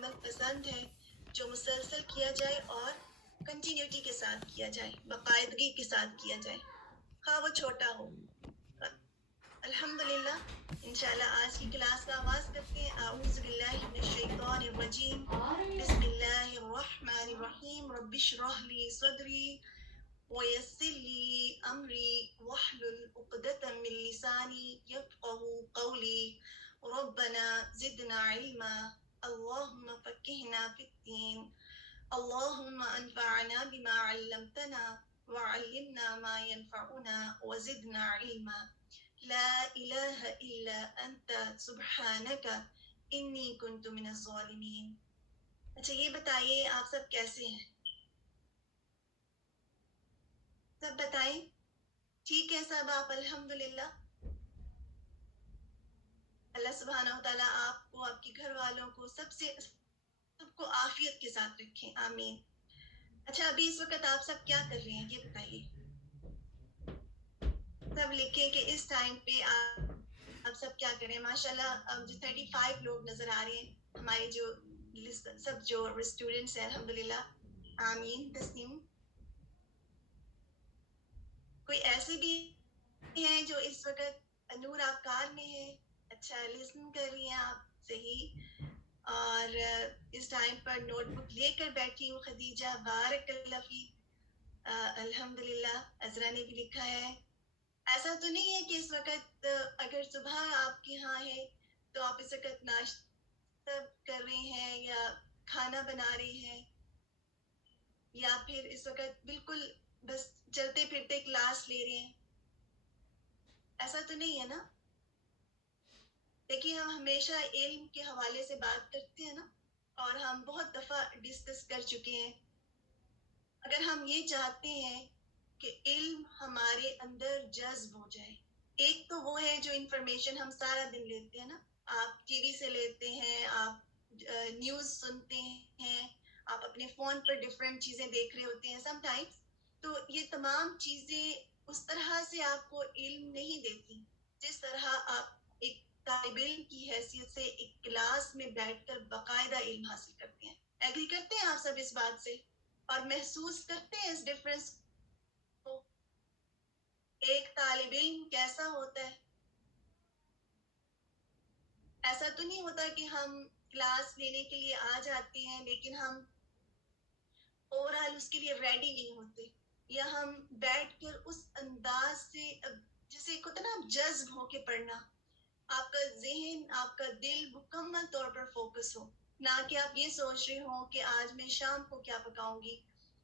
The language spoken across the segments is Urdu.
عمل پسند ہے جو مسلسل کیا جائے اور کنٹینیوٹی کے ساتھ کیا جائے، باقاعدگی کے ساتھ کیا جائے، خواہ وہ چھوٹا ہو. الحمدللہ انشاءاللہ آج کی کلاس کا آغاز کرتے ہیں. اعوذ باللہ من الشیطان الرجیم، بسم اللہ الرحمن الرحیم. رب اشرح لی صدری ویسر لی امری واحلل عقدۃ من لسانی یفقهوا قولی. ربنا زدنا علما اللهم فقهنا في الدين اللهم انفعنا بما علمتنا وعلمنا ما ينفعنا وزدنا علما. لا الہ الا انت سبحانک انی کنت من الظالمین. اچھا یہ بتائیے آپ سب کیسے ہیں؟ سب بتائیں ٹھیک ہے سب آپ؟ الحمدللہ. اللہ سبحانہ وتعالیٰ آپ کو، آپ کے گھر والوں کو، سب کو عافیت کے ساتھ رکھیں، آمین. اچھا ابھی اس وقت آپ سب کیا کر رہے ہیں یہ بتائیے. سب لکھیں کہ اس ٹائم پہ آپ سب کیا کریں. ماشاءاللہ جو 35 لوگ نظر آ رہے ہیں ہمارے جو سب جو اسٹوڈنٹس ہیں الحمدللہ. آمین. تسلیم. کوئی ایسے بھی ہیں جو اس وقت نور آبکار میں ہے؟ اچھا لسن کر رہی ہیں آپ، صحیح. اور اس ٹائم پر نوٹ بک لے کر بیٹھی ہوں خدیجہ، بارک اللہ فی. الحمدللہ عذرا نے بھی لکھا ہے. ایسا تو نہیں ہے کہ اس وقت اگر صبح آپ کے ہاں ہے تو آپ اس وقت ناشتہ کر رہے ہیں یا کھانا بنا رہے ہیں یا پھر اس وقت بالکل بس چلتے پھرتے کلاس لے رہے ہیں؟ ایسا تو نہیں ہے نا؟ دیکھیے ہم ہمیشہ علم کے حوالے سے بات کرتے ہیں نا، اور ہم بہت دفعہ ڈسکس کر چکے ہیں. اگر ہم یہ چاہتے ہیں کہ علم ہمارے اندر جذب ہو جائے، ایک تو وہ ہے جو انفارمیشن ہم سارا دن لیتے ہیں نا، آپ ٹی وی سے لیتے ہیں، آپ نیوز سنتے ہیں، آپ اپنے فون پر ڈفرینٹ چیزیں دیکھ رہے ہوتے ہیں سم ٹائمز. تو یہ تمام چیزیں اس طرح سے آپ کو علم نہیں دیتی جس طرح آپ ایک طالب علم کی حیثیت سے ایک کلاس میں بیٹھ کر باقاعدہ علم حاصل کرتے ہیں. ایگری کرتے ہیں آپ سب اس بات سے اور محسوس کرتے ہیں اس ڈفرینس کو؟ ایک طالب علم کیسا ہوتا ہے؟ ایسا تو نہیں ہوتا کہ ہم کلاس لینے کے لیے آ جاتے ہیں لیکن ہم اوور آل اس کے لیے ریڈی نہیں ہوتے، یا ہم بیٹھ کر اس انداز سے جسے ہوتا نا جذب ہو کے پڑھنا، آپ کا ذہن، آپ کا دل مکمل طور پر فوکس ہو، نہ کہ آپ یہ سوچ رہے ہوں کہ آج میں شام کو کیا پکاؤں گی،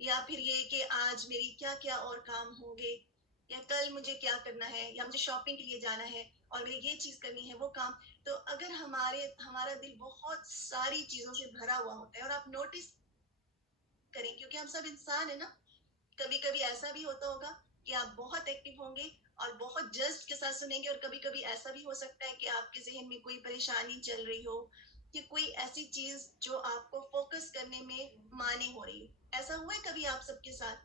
یا پھر یہ کہ آج میری کیا کیا اور کام ہوں گے، یا کل مجھے کیا کرنا ہے، یا مجھے شاپنگ کے لیے جانا ہے اور مجھے یہ چیز کرنی ہے، وہ کام. تو اگر ہمارا دل بہت ساری چیزوں سے بھرا ہوا ہوتا ہے، اور آپ نوٹس کریں کیونکہ ہم سب انسان ہیں نا، کبھی کبھی ایسا بھی ہوتا ہوگا کہ آپ بہت ایکٹیو ہوں گے اور بہت جذب کے ساتھ سنیں گے، اور کبھی کبھی ایسا بھی ہو سکتا ہے کہ آپ کے ذہن میں کوئی پریشانی چل رہی ہو کہ کوئی ایسی چیز جو آپ کو فوکس کرنے میں مانی ہو رہی ہے. ایسا ہوا ہے کبھی آپ سب کے ساتھ؟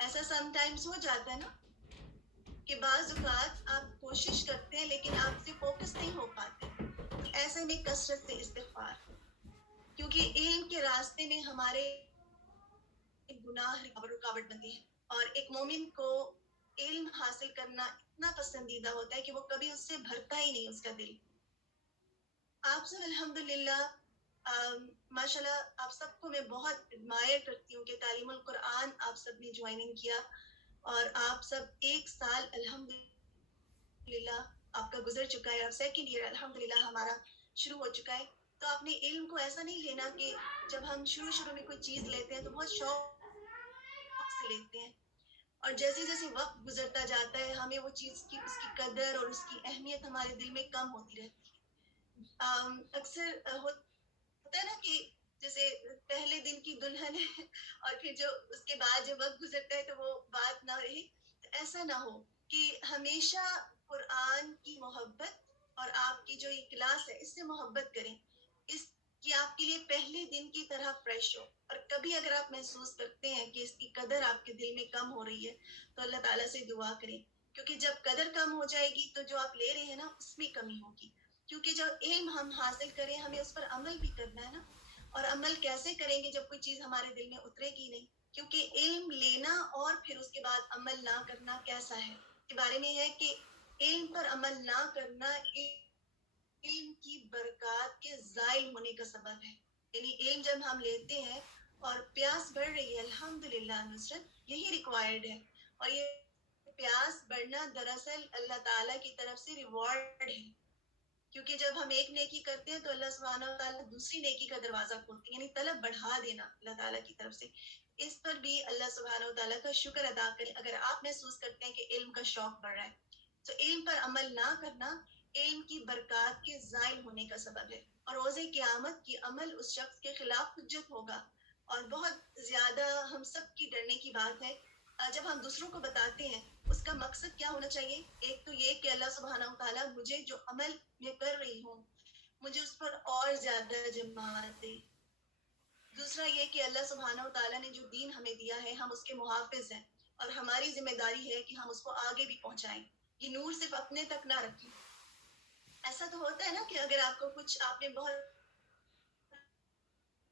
ایسا سم ٹائمز ہو جاتا ہے نا کہ بعض اوقات آپ کوشش کرتے ہیں لیکن آپ سے فوکس نہیں ہو پاتے. ایسے میں کثرت سے استغفار، کیونکہ علم کے راستے میں ہمارے گناہ رکاوٹ بنتی ہے، اور ایک مومن کو علم حاصل کرنا اتنا پسندیدہ ہوتا ہے کہ وہ کبھی اس سے بھرتا ہی نہیں اس کا دل. آپ سب الحمدللہ ماشاءاللہ آپ سب کو میں بہت ایڈمائر کرتی ہوں کہ تعلیم القرآن آپ سب نے جوائننگ کیا، اور آپ سب ایک سال الحمدللہ آپ کا گزر چکا ہے، اور سیکنڈ ایئر الحمدللہ ہمارا شروع ہو چکا ہے. تو آپ نے علم کو ایسا نہیں لینا کہ جب ہم شروع میں کوئی چیز لیتے ہیں تو بہت شوق سے لیتے ہیں، اور جیسے جیسے وقت گزرتا جاتا ہے ہمیں وہ چیز کی، اس کی قدر اور اس کی اہمیت ہمارے دل میں کم ہوتی رہتی ہے. اکثر ہوتا ہے نا کہ جیسے پہلے دن کی دلہن ہے اور پھر جو اس کے بعد جو وقت گزرتا ہے تو وہ بات نہ رہی. تو ایسا نہ ہو کہ ہمیشہ قرآن کی محبت اور آپ کی جو یہ کلاس ہے اس سے محبت کریں، اس کی آپ کے لیے پہلے دن کی طرح فریش ہو. اور کبھی اگر آپ محسوس کرتے ہیں کہ اس کی قدر آپ کے دل میں کم ہو رہی ہے تو اللہ تعالیٰ سے دعا کریں، کیونکہ جب قدر کم ہو جائے گی تو جو آپ لے رہے ہیں نا اس میں کمی ہوگی. کیونکہ جب علم ہم حاصل کریں ہمیں اس پر عمل بھی کرنا ہے نا. اور عمل کیسے کریں گے جب کوئی چیز ہمارے دل میں اترے گی نہیں. کیونکہ علم لینا اور پھر اس کے بعد عمل نہ کرنا کیسا ہے کے بارے میں ہے کہ علم پر عمل نہ کرنا علم کی برکات کے زائل ہونے کا سبب ہے. یعنی علم جب ہم لیتے ہیں اور پیاس بڑھ رہی ہے الحمدللہ نصرت یہی ریکوائرڈ ہے. اور یہ پیاس بڑھنا دراصل اللہ تعالیٰ کی طرف سے ریوارڈ ہے. کیونکہ جب ہم ایک نیکی کرتے ہیں تو اللہ سبحانہ و تعالیٰ دوسری نیکی کا دروازہ کھولتے ہیں. یعنی طلب بڑھا دینا اللہ تعالیٰ کی طرف سے. اس پر بھی اللہ سبحانہ و تعالیٰ کا شکر ادا کریں اگر آپ محسوس کرتے ہیں کہ علم کا شوق بڑھ رہا ہے. تو علم پر عمل نہ کرنا علم کی برکات کے زائل ہونے کا سبب ہے. اور روز قیامت کی عمل اس شخص کے خلاف حجت ہوگا. اور بہت زیادہ ہم سب کی ڈرنے کی بات ہے جب ہم دوسروں کو بتاتے ہیں اس کا مقصد کیا ہونا چاہیے. ایک تو یہ کہ اللہ سبحانہ و تعالیٰ مجھے جو عمل میں کر رہی ہوں مجھے اس پر اور زیادہ جماعت دے. دوسرا یہ کہ اللہ سبحانہ و تعالیٰ نے جو دین ہمیں دیا ہے ہم اس کے محافظ ہیں اور ہماری ذمہ داری ہے کہ ہم اس کو آگے بھی پہنچائیں. یہ نور صرف اپنے تک نہ رکھیں. ایسا تو ہوتا ہے نا کہ اگر آپ کو کچھ آپ نے بہت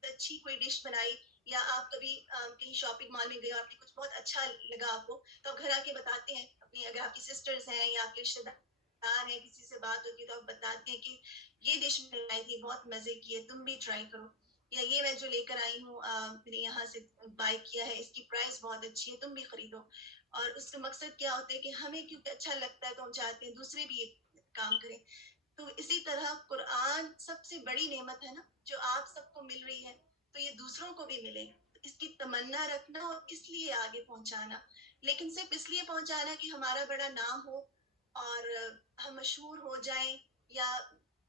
اچھی کوئی ڈش بنائی یا آپ کبھی کہیں شاپنگ مال میں گئے اور آپ نے کچھ بہت اچھا لگا آپ کو تو آپ گھر آ کے بتاتے ہیں اپنی اگر آپ کی سسٹرز ہیں یا آپ کے رشتے دار ہیں کسی سے بات ہوتی ہے تو آپ بتاتے ہیں کہ یہ ڈش میں لائی تھی بہت مزے کی ہے تم بھی ٹرائی کرو. یا یہ میں جو لے کر آئی ہوں میں نے یہاں سے بائی کیا ہے اس کی پرائس بہت اچھی ہے تم بھی خریدو. اور اس کا مقصد کیا ہوتا ہے کہ ہمیں کیونکہ اچھا لگتا ہے تو ہم چاہتے ہیں دوسرے بھی یہ کام کریں. تو اسی طرح قرآن سب سے بڑی نعمت ہے نا جو آپ سب کو مل رہی ہے تو یہ دوسروں کو بھی ملے. اس کی تمنا رکھنا اور اس لیے آگے پہنچانا. لیکن صرف اس لیے پہنچانا کہ ہمارا بڑا نام ہو اور ہم مشہور ہو جائیں. یا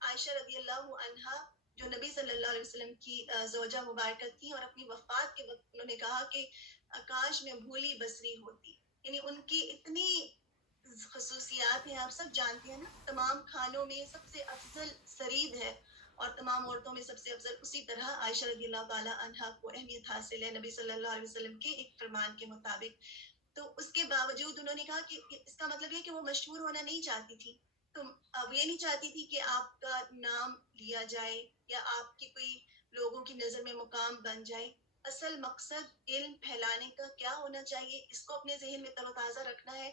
عائشہ رضی اللہ عنہا جو نبی صلی اللہ علیہ وسلم کی زوجہ مبارکہ تھی اور اپنی وفات کے وقت انہوں نے کہا کہ کاش میں بھولی بصری ہوتی. یعنی ان کی اتنی خصوصیات ہیں آپ سب جانتے ہیں نا. تمام کھانوں میں سب سے افضل سرید ہے اور تمام عورتوں میں سب سے افضل. اسی طرح عائشہ رضی اللہ تعالی عنہا کو اہمیت حاصل ہے نبی صلی اللہ علیہ وسلم کے ایک فرمان کے مطابق. تو اس کے باوجود انہوں نے کہا کہ اس کا مطلب یہ کہ وہ مشہور ہونا نہیں چاہتی تھی. تو اب یہ نہیں چاہتی تھی کہ آپ کا نام لیا جائے یا آپ کی کوئی لوگوں کی نظر میں مقام بن جائے. اصل مقصد علم پھیلانے کا کیا ہونا چاہیے اس کو اپنے ذہن میں تر و تازہ رکھنا ہے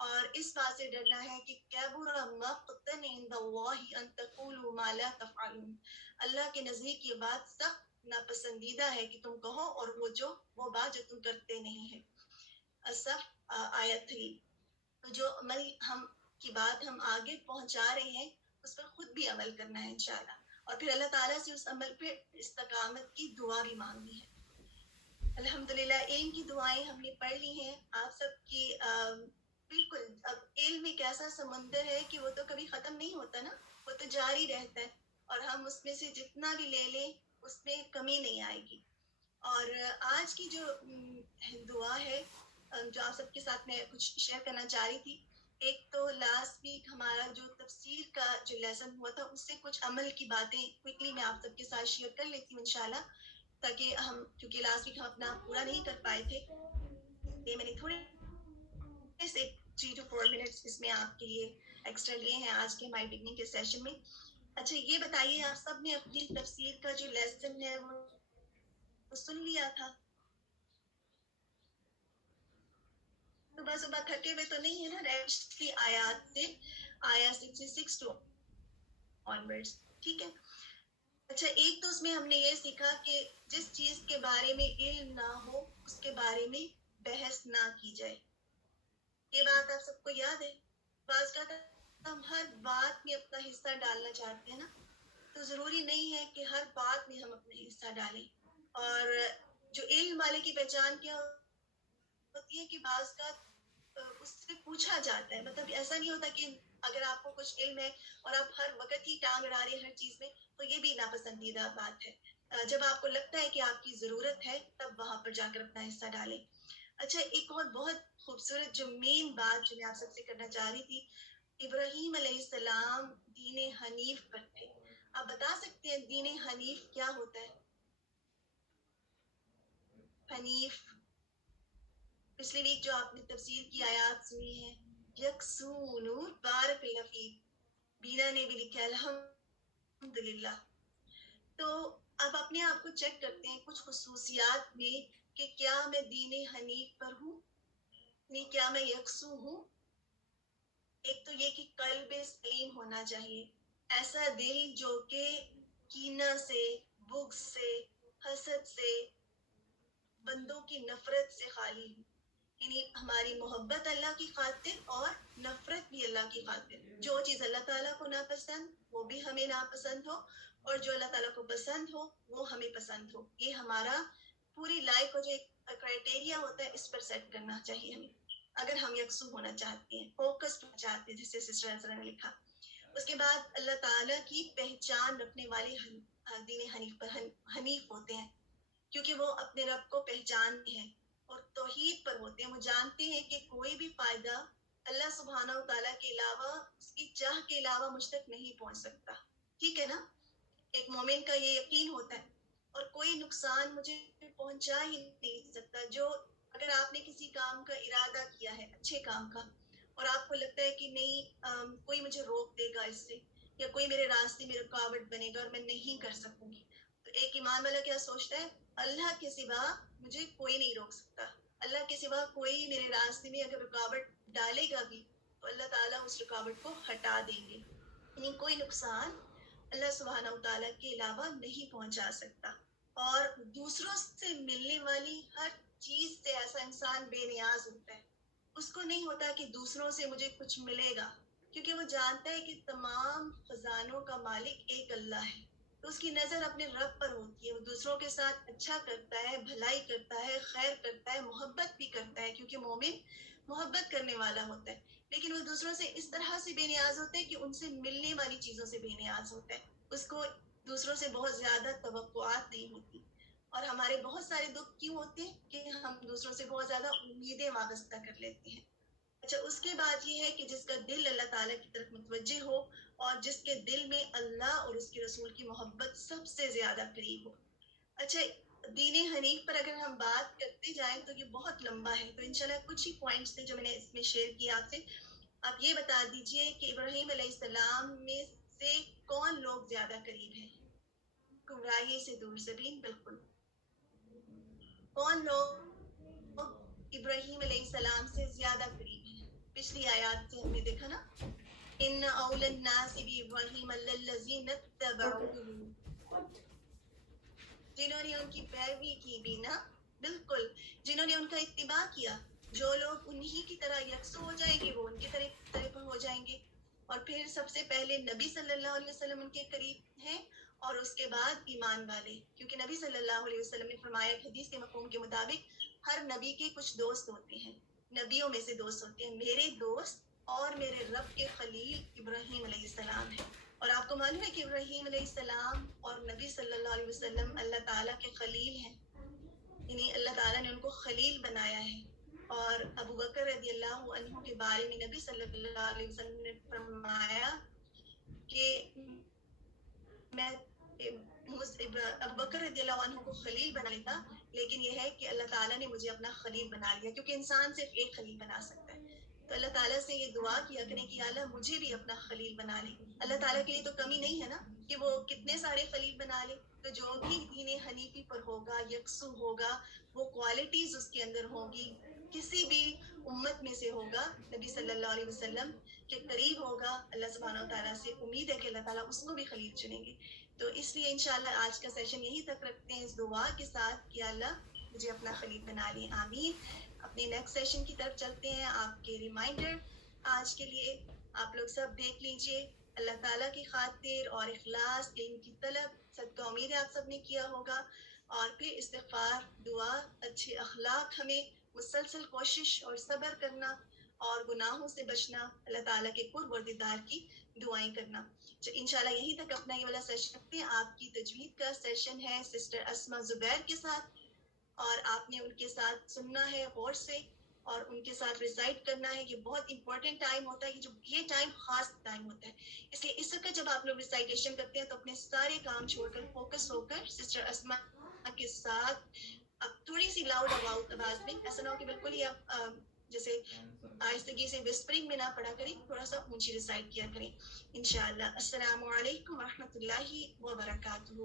اور اس بات سے ڈرنا ہے کہ کبر مقتا عند اللہ ان تقولوا ما لا تفعلون. اللہ کے نزدیک یہ بات سخت ناپسندیدہ ہے کہ تم کہو اور وہ بات جو تم کرتے نہیں ہے. الصف آیت 3. تو جو عمل ہم کی بات ہم آگے پہنچا رہے ہیں اس پر خود بھی عمل کرنا ہے انشاءاللہ. اور پھر اللہ تعالیٰ سے اس عمل پہ استقامت کی دعا بھی مانگنی ہے. الحمدللہ علم کی دعائیں ہم نے پڑھ لی ہیں آپ سب کی. بالکل اب علم ایک ایسا سمندر ہے کہ وہ تو کبھی ختم نہیں ہوتا نا. وہ تو جاری رہتا ہے اور ہم اس میں سے جتنا بھی لے لیں اس میں کمی نہیں آئے گی. اور آج کی جو دعا ہے جو آپ سب کے ساتھ میں کچھ شیئر کرنا چاہ رہی تھی. ایک تو لاسٹ ویک ہمارا جو تفسیر کا جو لیسن ہوا تھا اس سے کچھ عمل کی باتیں کوئکلی میں آپ سب کے ساتھ شیئر کر لیتی ہوں انشاءاللہ. تاکہ ہم کیونکہ لاسٹ ویک ہم اپنا پورا نہیں کر پائے تھے یہ میں نے تھوڑے سے 3 to 4 منٹس اس میں آپ کے لیے ایکسٹرا لیے ہیں آج کے ہمارے بگننگ کے سیشن میں. اچھا یہ بتائیے آپ سب نے اپنی تفسیر کا جو لیسن ہے وہ سن لیا تھا؟ صبح صبح تھکے ہوئے تو نہیں ہے نا. نیکسٹ کی آیات سے آیا 66 ٹو آنورڈز. ٹھیک ہے. اچھا ایک تو اس میں ہم نے یہ سیکھا کہ جس چیز کے بارے میں علم نہ ہو اس کے بارے میں بحث نہ کی جائے. یہ بات آپ سب کو یاد ہے. بعض کا ہم ہر بات میں اپنا حصہ ڈالنا چاہتے ہیں نا تو ضروری نہیں ہے کہ ہر بات میں ہم اپنا حصہ ڈالیں. اور جو علم والے کی پہچان کیا ہوتی ہے کہ بعض کا اس سے پوچھا جاتا ہے. مطلب ایسا نہیں ہوتا کہ اگر آپ کو کچھ علم ہے اور آپ ہر وقت ہی ٹانگ اڑا رہے ہیں ہر چیز میں تو یہ بھی ناپسندیدہ بات ہے. جب آپ کو لگتا ہے کہ آپ کی ضرورت ہے تب وہاں پر جا کر اپنا حصہ ڈالیں. اچھا ایک اور بہت خوبصورت جو مین بات جو میں آپ سب سے کرنا چاہ رہی تھی. ابراہیم علیہ السلام دین حنیف پر تھے. آپ بتا سکتے ہیں دین حنیف کیا ہوتا ہے؟ حنیف پچھلے ویک جو آپ نے تفسیر کی آیات سنی ہے یکسون بارک اللہ فیک. بینا نے بھی لکھا الحمد الحمدللہ. تو اب اپنے آپ کو چیک کرتے ہیں کچھ خصوصیات میں کہ کیا میں دین حنیف پر ہوں, نہیں کیا میں یکسو ہوں. ایک تو یہ کہ قلب سلیم ہونا چاہیے, ایسا دل جو کہ کینہ سے, بغض سے, حسد سے, بندوں کی نفرت سے خالی ہو. یعنی ہماری محبت اللہ کی خاطر اور نفرت بھی اللہ کی خاطر. جو چیز اللہ تعالیٰ کو ناپسند وہ بھی ہمیں ناپسند ہو, اور جو اللہ تعالیٰ کو پسند ہو وہ ہمیں پسند ہو. یہ ہمارا پوری لائف کا جو ایک کرائٹیریا ہوتا ہے, اس پر سیٹ کرنا چاہیے ہمیں اگر ہم یکسو ہونا چاہتے ہیں, فوکس ہونا چاہتے ہیں, جسے سسٹر حسرہ نے لکھا. اس کے بعد اللہ تعالیٰ کی پہچان رکھنے والے دین حنیف ہوتے ہیں, کیونکہ وہ اپنے رب کو پہچانتے ہیں اور توحید پر ہوتے ہیں. وہ جانتے ہیں کہ کوئی بھی فائدہ اللہ سبحانہ و تعالیٰ کے علاوہ, اس کی چاہ کے علاوہ مجھ تک نہیں پہنچ سکتا. ٹھیک ہے نا, ایک مومن کا یہ یقین ہوتا ہے. اور کوئی نقصان مجھے پہنچا ہی نہیں سکتا. جو اگر آپ نے کسی کام کا ارادہ کیا ہے, اچھے کام کا, اور آپ کو لگتا ہے کہ نہیں کوئی مجھے روک دے گا اس سے, یا کوئی میرے راستے میں رکاوٹ بنے گا اور میں نہیں کر سکوں گی, تو ایک ایمان والا کیا سوچتا ہے, اللہ کے سوا مجھے کوئی نہیں روک سکتا. اللہ کے سوا کوئی میرے راستے میں اگر رکاوٹ ڈالے گا بھی تو اللہ تعالیٰ اس رکاوٹ کو ہٹا دیں گے. یعنی کوئی نقصان اللہ سبحانہ و تعالیٰ کے علاوہ نہیں پہنچا سکتا. اور دوسروں سے ملنے والی ہر چیز سے ایسا انسان بے نیاز ہوتا ہے. اس کو نہیں ہوتا کہ دوسروں سے مجھے کچھ ملے گا, کیونکہ وہ جانتا ہے کہ تمام خزانوں کا مالک ایک اللہ ہے. تو اس کی نظر اپنے رب پر ہوتی ہے. وہ دوسروں کے ساتھ اچھا کرتا ہے, بھلائی کرتا ہے, خیر کرتا ہے, محبت بھی کرتا ہے, کیونکہ مومن محبت کرنے والا ہوتا ہے. لیکن وہ دوسروں سے اس طرح سے بے نیاز ہوتا ہے کہ ان سے ملنے والی چیزوں سے بے نیاز ہوتا ہے. اس کو دوسروں سے بہت زیادہ توقعات نہیں ہوتی. اور ہمارے بہت سارے دکھ کیوں ہوتے ہیں کہ ہم دوسروں سے بہت زیادہ امیدیں وابستہ کر لیتے ہیں. اچھا, اس کے بعد یہ ہے کہ جس کا دل اللہ تعالیٰ کی طرف متوجہ ہو, اور جس کے دل میں اللہ اور اس کے رسول کی محبت سب سے زیادہ قریب ہو. اچھا, دین حنیف پر اگر ہم بات کرتے جائیں تو یہ بہت لمبا ہے, تو انشاءاللہ کچھ ہی پوائنٹس تھے جو میں نے اس میں شیئر کیا آپ سے. آپ یہ بتا دیجئے کہ ابراہیم علیہ السلام میں سے کون لوگ زیادہ قریب ہیں, گمراہی سے دور سبین, بالکل. کون لوگ ابراہیم علیہ السلام سے زیادہ قریب ہیں؟ پچھلی آیات سے ہم نے دیکھا نا, ان اول الناس بابراہیم للذین اتبعوہ, جنہوں نے ان کی پیروی کی بھی نا, بالکل, جنہوں نے ان کا اتباع کیا. جو لوگ انہی کی طرح یکسو ہو جائیں گے وہ ان کی طرف ہو جائیں گے. اور پھر سب سے پہلے نبی صلی اللہ علیہ وسلم ان کے قریب ہیں, اور اس کے بعد ایمان والے, کیونکہ نبی صلی اللہ علیہ وسلم نے فرمایا حدیث کے مفہوم کے مطابق ہر نبی کے کچھ دوست ہوتے ہیں, نبیوں میں سے دوست ہوتے ہیں. میرے دوست اور میرے رب کے خلیل ابراہیم علیہ السلام ہے. اور آپ کو معلوم ہے کہ ابراہیم علیہ السلام اور نبی صلی اللہ علیہ وسلم اللہ تعالیٰ کے خلیل ہیں, یعنی اللہ تعالیٰ نے ان کو خلیل بنایا ہے. اور ابو بکر رضی اللہ عنہ کے بارے میں نبی صلی اللہ علیہ وسلم نے فرمایا کہ میں ابو بکر رضی اللہ عنہ کو خلیل بنا لیتا, لیکن یہ ہے کہ اللہ تعالیٰ نے مجھے اپنا خلیل بنا لیا, کیونکہ انسان صرف ایک خلیل بنا سکتا ہے. تو اللہ تعالیٰ سے یہ دعا کیا کریں کہ اللہ مجھے بھی اپنا خلیل بنا لے. اللہ تعالیٰ کے لیے تو کمی نہیں ہے نا کہ وہ کتنے سارے خلیل بنا لے. تو جو بھی دین حنیفی پر ہوگا, یکسو ہوگا, وہ کوالٹیز اس کے اندر ہوگی, کسی بھی امت میں سے ہوگا, نبی صلی اللہ علیہ وسلم کے قریب ہوگا, اللہ سبحانہ و تعالیٰ سے امید ہے کہ اللہ تعالیٰ اس کو بھی خلیل چنیں گے. تو اس لیے انشاءاللہ آج کا سیشن یہی تک رکھتے ہیں, اس دعا کے ساتھ کہ اللہ مجھے اپنا خلیل بنا لیں, آمین. اپنے نیکسٹ سیشن کی طرف چلتے ہیں. آپ کے ریمائنڈر آج کے لیے آپ لوگ سب دیکھ لیجئے, اللہ تعالیٰ کی خاطر اور اخلاص, علم کی طلب, صدقہ امید آپ سب نے کیا ہوگا, اور پھر استغفار, دعا, اچھے اخلاق, ہمیں مسلسل کوشش اور صبر کرنا, اور گناہوں سے بچنا, اللہ تعالیٰ کے قرب اور دیدار کی دعائیں کرنا. انشاءاللہ یہیں تک اپنا یہ والا سیشن رکھتے ہیں. آپ کی تجوید کا سیشن ہے سسٹر اسما زبیر کے ساتھ, اور آپ نے ان کے ساتھ سننا ہے غور سے, اور ان کے ساتھ ریسائٹ کرنا ہے. یہ بہت امپورٹنٹ ٹائم ہوتا ہے, یہ ٹائم خاص ٹائم ہوتا ہے. اس لیے اس وقت جب آپ لوگ ریسائٹیشن کرتے ہیں تو اپنے سارے کام چھوڑ کر فوکس ہو کر سسٹر اسما کے ساتھ اب تھوڑی سی لاؤڈ آواز میں, ایسا نہ ہو کہ بالکل ہی آپ جیسے آہستگی سے وسپرنگ میں نہ پڑھا کریں، تھوڑا سا اونچی ریسائٹ کیا کریں انشاءاللہ۔ السلام علیکم ورحمۃ اللہ وبرکاتہ۔